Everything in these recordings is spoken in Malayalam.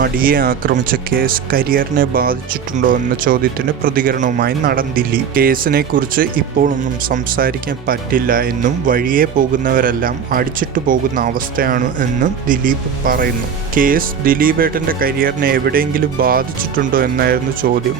നടിയെ ആക്രമിച്ച കേസ് കരിയറിനെ ബാധിച്ചിട്ടുണ്ടോ എന്ന ചോദ്യത്തിന് പ്രതികരണവുമായി നടൻ ദിലീപ്. കേസിനെ കുറിച്ച് ഇപ്പോൾ ഒന്നും സംസാരിക്കാൻ പറ്റില്ല എന്നും വഴിയെ പോകുന്നവരെല്ലാം അടിച്ചിട്ട് പോകുന്ന അവസ്ഥയാണ് എന്നും ദിലീപ് പറയുന്നു. കേസ് ദിലീപേട്ടൻ്റെ കരിയറിനെ എവിടെയെങ്കിലും ബാധിച്ചിട്ടുണ്ടോ എന്നായിരുന്നു ചോദ്യം.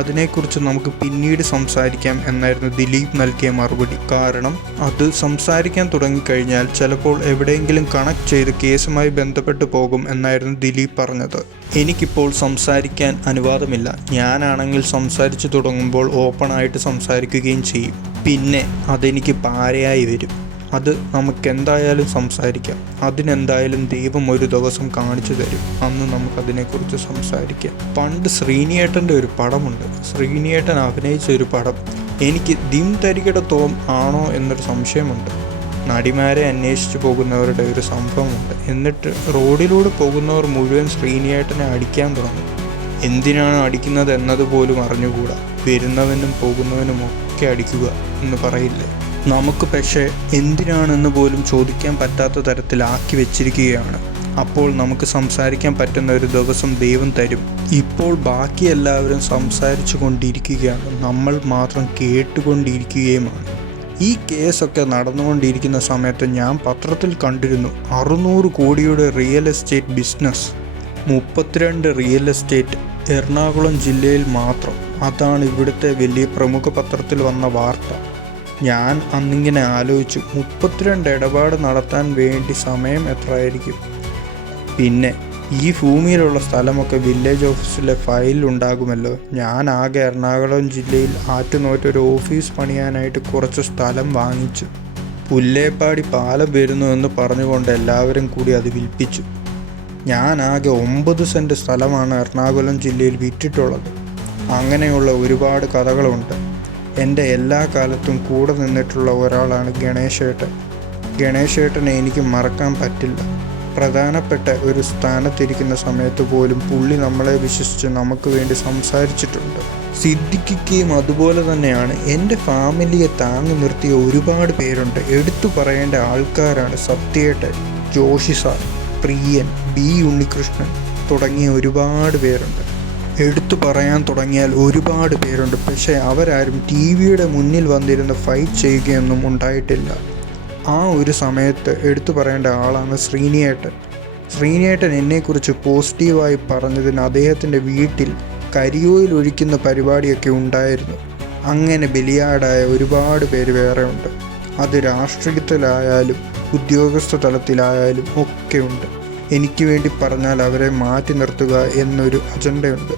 അതിനെക്കുറിച്ച് നമുക്ക് പിന്നീട് സംസാരിക്കാം എന്നായിരുന്നു ദിലീപ് നൽകിയ മറുപടി. കാരണം അത് സംസാരിക്കാൻ തുടങ്ങിക്കഴിഞ്ഞാൽ ചിലപ്പോൾ എവിടെയെങ്കിലും കണക്ട് ചെയ്ത് കേസുമായി ബന്ധപ്പെട്ട് പോകും എന്നായിരുന്നു ദിലീപ് പറഞ്ഞത്. എനിക്കിപ്പോൾ സംസാരിക്കാൻ അനുവാദമില്ല. ഞാനാണെങ്കിൽ സംസാരിച്ചു തുടങ്ങുമ്പോൾ ഓപ്പണായിട്ട് സംസാരിക്കുകയും ചെയ്യും. പിന്നെ അതെനിക്ക് പാരയായി വരും. അത് നമുക്കെന്തായാലും സംസാരിക്കാം. അതിനെന്തായാലും ദൈവം ഒരു ദിവസം കാണിച്ചു തരും. അന്ന് നമുക്കതിനെക്കുറിച്ച് സംസാരിക്കാം. പണ്ട് ശ്രീനിയേട്ടൻ്റെ ഒരു പടമുണ്ട്. ശ്രീനിയേട്ടൻ അഭിനയിച്ച ഒരു പടം എനിക്ക് ദിം തരികിടത്തോം ആണോ എന്നൊരു സംശയമുണ്ട്. നടിമാരെ അന്വേഷിച്ച് പോകുന്നവരുടെ ഒരു സംഭവമുണ്ട്. എന്നിട്ട് റോഡിലൂടെ പോകുന്നവർ മുഴുവൻ ശ്രീനിയേട്ടനെ അടിക്കാൻ തുടങ്ങും. എന്തിനാണ് അടിക്കുന്നത് എന്നതുപോലും അറിഞ്ഞുകൂടാ. വരുന്നവനും പോകുന്നവനും ഒക്കെ അടിക്കുക എന്ന് പറയില്ലേ. നമുക്ക് പക്ഷേ എന്തിനാണെന്ന് പോലും ചോദിക്കാൻ പറ്റാത്ത തരത്തിലാക്കി വെച്ചിരിക്കുകയാണ്. അപ്പോൾ നമുക്ക് സംസാരിക്കാൻ പറ്റുന്ന ഒരു ദിവസം ദൈവം തരും. ഇപ്പോൾ ബാക്കി എല്ലാവരും സംസാരിച്ചു കൊണ്ടിരിക്കുകയാണ്, നമ്മൾ മാത്രം കേട്ടുകൊണ്ടിരിക്കുകയുമാണ്. ഈ കേസൊക്കെ നടന്നുകൊണ്ടിരിക്കുന്ന സമയത്ത് ഞാൻ പത്രത്തിൽ കണ്ടിരുന്നു 600 കോടിയുടെ real estate business, 32 real estate Ernakulam ജില്ലയിൽ മാത്രം. അതാണ് ഇവിടുത്തെ വലിയ പ്രമുഖ പത്രത്തിൽ വന്ന വാർത്ത. ഞാൻ അന്നിങ്ങനെ ആലോചിച്ചു, 32 ഇടപാട് നടത്താൻ വേണ്ടി സമയം എത്രയായിരിക്കും? പിന്നെ ഈ ഭൂമിയിലുള്ള സ്ഥലമൊക്കെ വില്ലേജ് ഓഫീസിലെ ഫയലിലുണ്ടാകുമല്ലോ. ഞാൻ ആകെ എറണാകുളം ജില്ലയിൽ ആറ്റുനോറ്റൊരു ഓഫീസ് പണിയാനായിട്ട് കുറച്ച് സ്ഥലം വാങ്ങിച്ചു. പുല്ലേപ്പാടി പാലം വരുന്നു എന്ന് പറഞ്ഞുകൊണ്ട് എല്ലാവരും കൂടി അത് വിൽപ്പിച്ചു. ഞാൻ ആകെ 9 സെൻറ്റ് സ്ഥലമാണ് എറണാകുളം ജില്ലയിൽ വിറ്റിട്ടുള്ളത്. അങ്ങനെയുള്ള ഒരുപാട് കഥകളുണ്ട്. എൻ്റെ എല്ലാ കാലത്തും കൂടെ നിന്നിട്ടുള്ള ഒരാളാണ് ഗണേശേട്ടൻ. ഗണേശേട്ടനെ എനിക്ക് മറക്കാൻ പറ്റില്ല. പ്രധാനപ്പെട്ട ഒരു സ്ഥാനത്തിരിക്കുന്ന സമയത്ത് പോലും പുള്ളി നമ്മളെ വിശ്വസിച്ച് നമുക്ക് വേണ്ടി സംസാരിച്ചിട്ടുണ്ട്. സിദ്ദിഖിക്കും അതുപോലെ തന്നെയാണ്. എൻ്റെ ഫാമിലിയെ താങ്ങി നിർത്തിയ ഒരുപാട് പേരുണ്ട്. എടുത്തു പറയേണ്ട ആൾക്കാരാണ് സത്യേട്ടൻ, ജോഷി സാർ, പ്രിയൻ, ബി ഉണ്ണികൃഷ്ണൻ തുടങ്ങിയ ഒരുപാട് പേരുണ്ട്. എടുത്തു പറയാൻ തുടങ്ങിയാൽ ഒരുപാട് പേരുണ്ട്. പക്ഷേ അവരാരും TV-യുടെ മുന്നിൽ വന്നിരുന്ന് ഫൈറ്റ് ചെയ്യുകയൊന്നും ഉണ്ടായിട്ടില്ല. ആ ഒരു സമയത്ത് എടുത്തു പറയേണ്ട ആളാണ് ശ്രീനിയേട്ടൻ. ശ്രീനിയേട്ടൻ എന്നെക്കുറിച്ച് പോസിറ്റീവായി പറഞ്ഞതിന് അദ്ദേഹത്തിൻ്റെ വീട്ടിൽ കരിയോയിൽ ഒഴിക്കുന്ന പരിപാടിയൊക്കെ ഉണ്ടായിരുന്നു. അങ്ങനെ ബലിയാടായ ഒരുപാട് പേര് വേറെ ഉണ്ട്. അത് രാഷ്ട്രീയത്തിലായാലും ഉദ്യോഗസ്ഥ തലത്തിലായാലും ഒക്കെ ഉണ്ട്. എനിക്ക് വേണ്ടി പറഞ്ഞാൽ അവരെ മാറ്റി നിർത്തുക എന്നൊരു അജണ്ടയുണ്ട്.